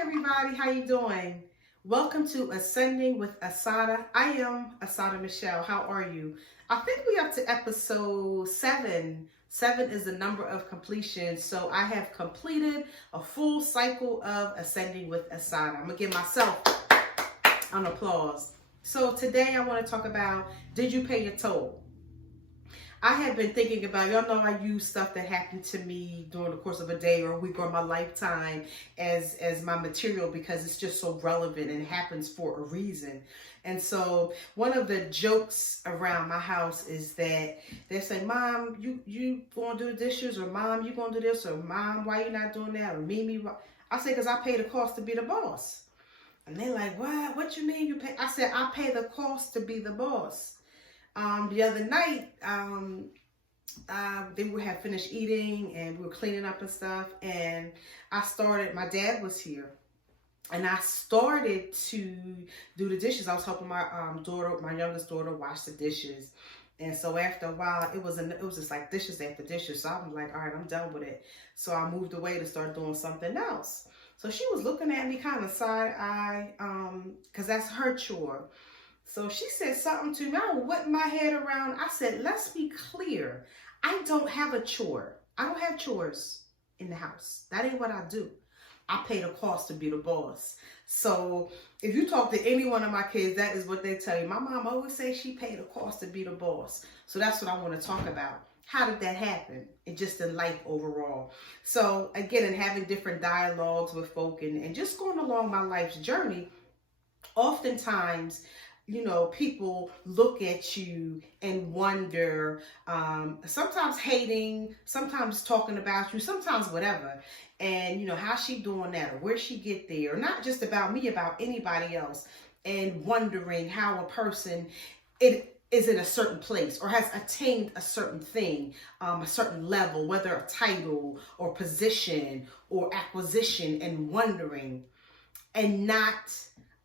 everybody, how you doing? Welcome to Ascending with Assata. I am Assata Michelle. How are you? I think we up to episode 7. 7 is the number of completion. So I have completed a full cycle of Ascending with Assata. I'm going to give myself an applause. So today I want to talk about, did you pay your toll? I have been thinking about, y'all know I use stuff that happened to me during the course of a day or a week or my lifetime as my material because it's just so relevant and happens for a reason. And so one of the jokes around my house is that they say, Mom, you gonna do the dishes, or Mom, you gonna do this, or Mom, why you not doing that, or Mimi, why? I say, because I pay the cost to be the boss. And they're like, what you mean you pay? I said, I pay the cost to be the boss. The other night, they had finished eating and we were cleaning up and stuff. And my dad was here and I started to do the dishes. I was helping my my youngest daughter wash the dishes. And so after a while, it was just like dishes after dishes. So I'm like, all right, I'm done with it. So I moved away to start doing something else. So she was looking at me kind of side eye, because that's her chore. So she said something to me. I whipped my head around. I said, let's be clear. I don't have a chore. I don't have chores in the house. That ain't what I do. I pay the cost to be the boss. So if you talk to any one of my kids, that is what they tell you. My mom always says she paid the cost to be the boss. So that's what I want to talk about. How did that happen? And just in life overall. So again, in having different dialogues with folk and just going along my life's journey, oftentimes, people look at you and wonder, sometimes hating, sometimes talking about you, sometimes whatever. And, how's she doing that? Or where'd she get there? Or not just about me, about anybody else. And wondering how a person is in a certain place or has attained a certain thing, a certain level, whether a title or position or acquisition, and wondering and not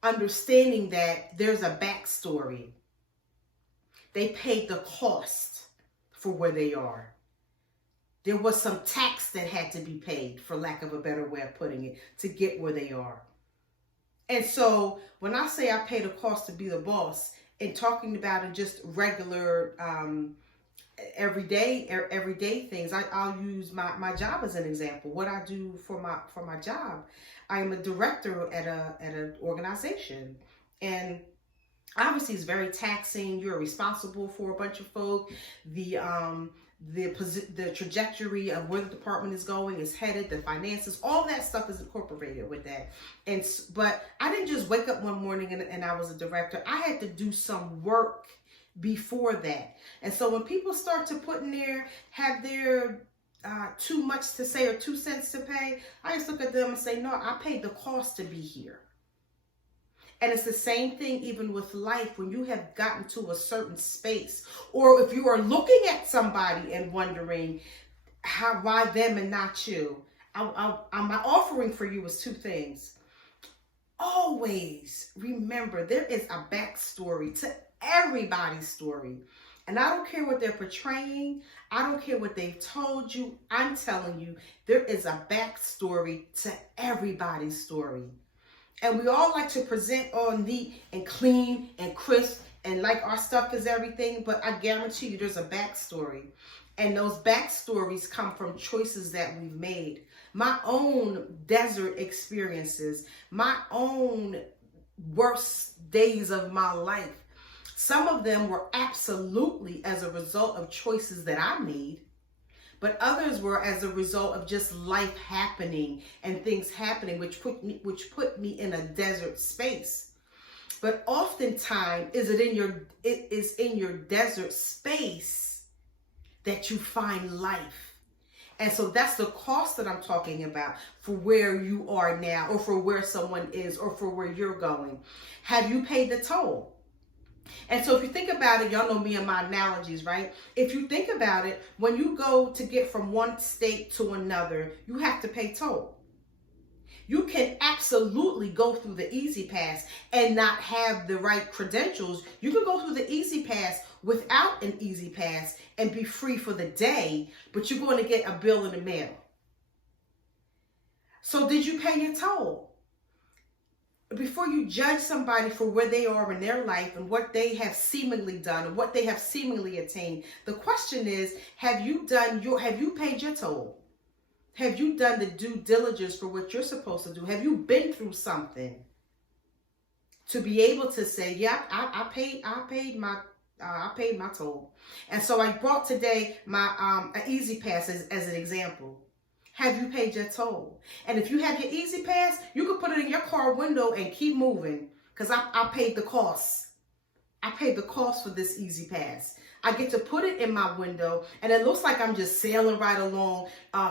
understanding that there's a backstory. They paid the cost for where they are. There was some tax that had to be paid, for lack of a better way of putting it, to get where they are. And so when I say I pay the cost to be the boss, and talking about it just regular everyday things, I'll use my job as an example. What I do for my job, I am a director at an organization, and obviously it's very taxing. You're responsible for a bunch of folk. The trajectory of where the department is going is headed, the finances, all that stuff is incorporated with that. But I didn't just wake up one morning and I was a director. I had to do some work before that. And so when people start to put in there, have their too much to say or 2 cents to pay, I just look at them and say, no, I paid the cost to be here. And it's the same thing even with life. When you have gotten to a certain space, or if you are looking at somebody and wondering why them and not you, my offering for you is 2 things. Always remember there is a backstory to everybody's story. And I don't care what they're portraying. I don't care what they've told you. I'm telling you, there is a backstory to everybody's story. And we all like to present all neat and clean and crisp and like our stuff is everything. But I guarantee you there's a backstory. And those backstories come from choices that we've made. My own desert experiences, my own worst days of my life. Some of them were absolutely as a result of choices that I made. But others were as a result of just life happening and things happening, which put me in a desert space. But oftentimes, it is in your desert space that you find life. And so that's the cost that I'm talking about for where you are now, or for where someone is, or for where you're going. Have you paid the toll? And so if you think about it, y'all know me and my analogies, right? If you think about it, when you go to get from one state to another, you have to pay toll. You can absolutely go through the easy pass and not have the right credentials. You can go through the easy pass without an easy pass and be free for the day, but you're going to get a bill in the mail. So did you pay your toll? before you judge somebody for where they are in their life and what they have seemingly done and what they have seemingly attained, the question is, have you paid your toll? Have you done the due diligence for what you're supposed to do? Have you been through something to be able to say, yeah, I paid my toll? And so I brought today my an Easy Pass as an example. Have you paid your toll? And if you have your Easy Pass, you can put it in your car window and keep moving, because I paid the cost. I paid the cost for this Easy Pass. I get to put it in my window, and it looks like I'm just sailing right along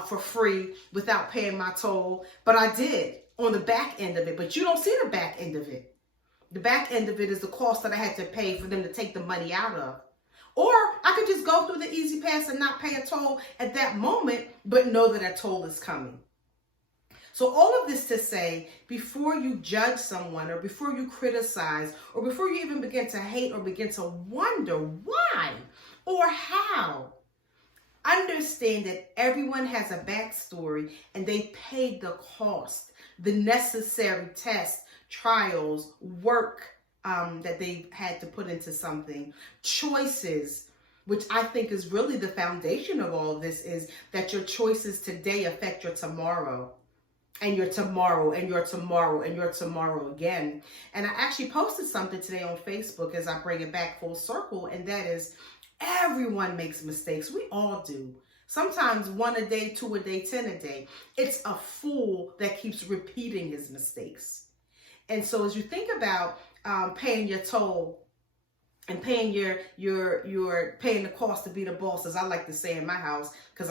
for free without paying my toll. But I did on the back end of it. But you don't see the back end of it. The back end of it is the cost that I had to pay for them to take the money out of. Or I could just go through the Easy Pass and not pay a toll at that moment, but know that a toll is coming. So all of this to say, before you judge someone, or before you criticize, or before you even begin to hate or begin to wonder why or how, understand that everyone has a backstory and they paid the cost, the necessary tests, trials, work that they had to put into something, choices, which I think is really the foundation of all of this, is that your choices today affect your tomorrow, and your tomorrow, and your tomorrow, and your tomorrow again. And I actually posted something today on Facebook as I bring it back full circle, and that is, everyone makes mistakes. We all do. Sometimes 1 a day, 2 a day, 10 a day. It's a fool that keeps repeating his mistakes. And so as you think about paying your toll and paying paying the cost to be the boss, as I like to say in my house, because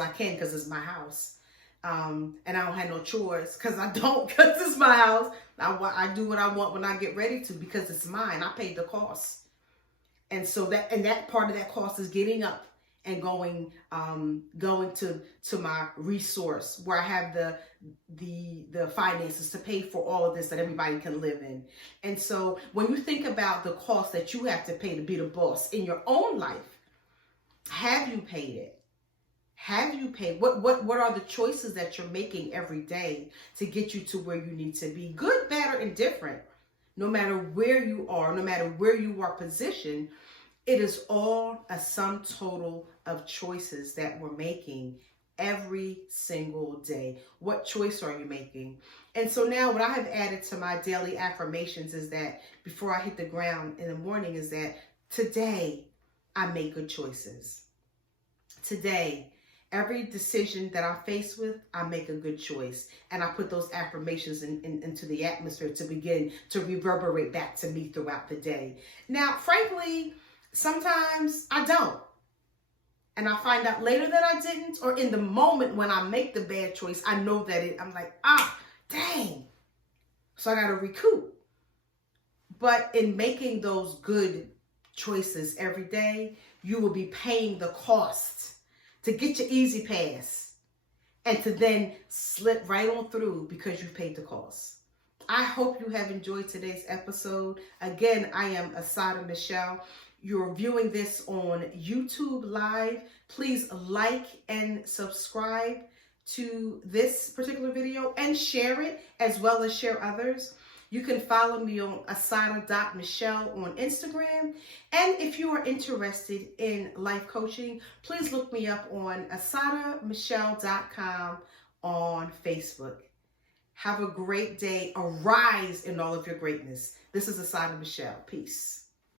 it's my house. And I don't have no chores because it's my house. I do what I want when I get ready to, because it's mine. I paid the cost. And so that part of that cost is getting up and going to my resource where I have the finances to pay for all of this that everybody can live in. And so when you think about the cost that you have to pay to be the boss in your own life, have you paid it? Have you paid? What are the choices that you're making every day to get you to where you need to be? Good, bad, or indifferent. No matter where you are, no matter where you are positioned, it is all a sum total of choices that we're making every single day. What choice are you making? And so now what I have added to my daily affirmations is that before I hit the ground in the morning is that today I make good choices. Today, every decision that I face with, I make a good choice. And I put those affirmations into the atmosphere to begin to reverberate back to me throughout the day. Now, frankly, sometimes I don't. And I find out later that I didn't, or in the moment when I make the bad choice, I know that I'm like, dang. So I got to recoup. But in making those good choices every day, you will be paying the cost to get your Easy Pass and to then slip right on through because you paid the cost. I hope you have enjoyed today's episode. Again, I am Assata Michelle. You're viewing this on YouTube Live. Please like and subscribe to this particular video and share it, as well as share others. You can follow me on assata.michelle on Instagram. And if you are interested in life coaching, please look me up on assatamichelle.com on Facebook. Have a great day. Arise in all of your greatness. This is Assata Michelle. Peace.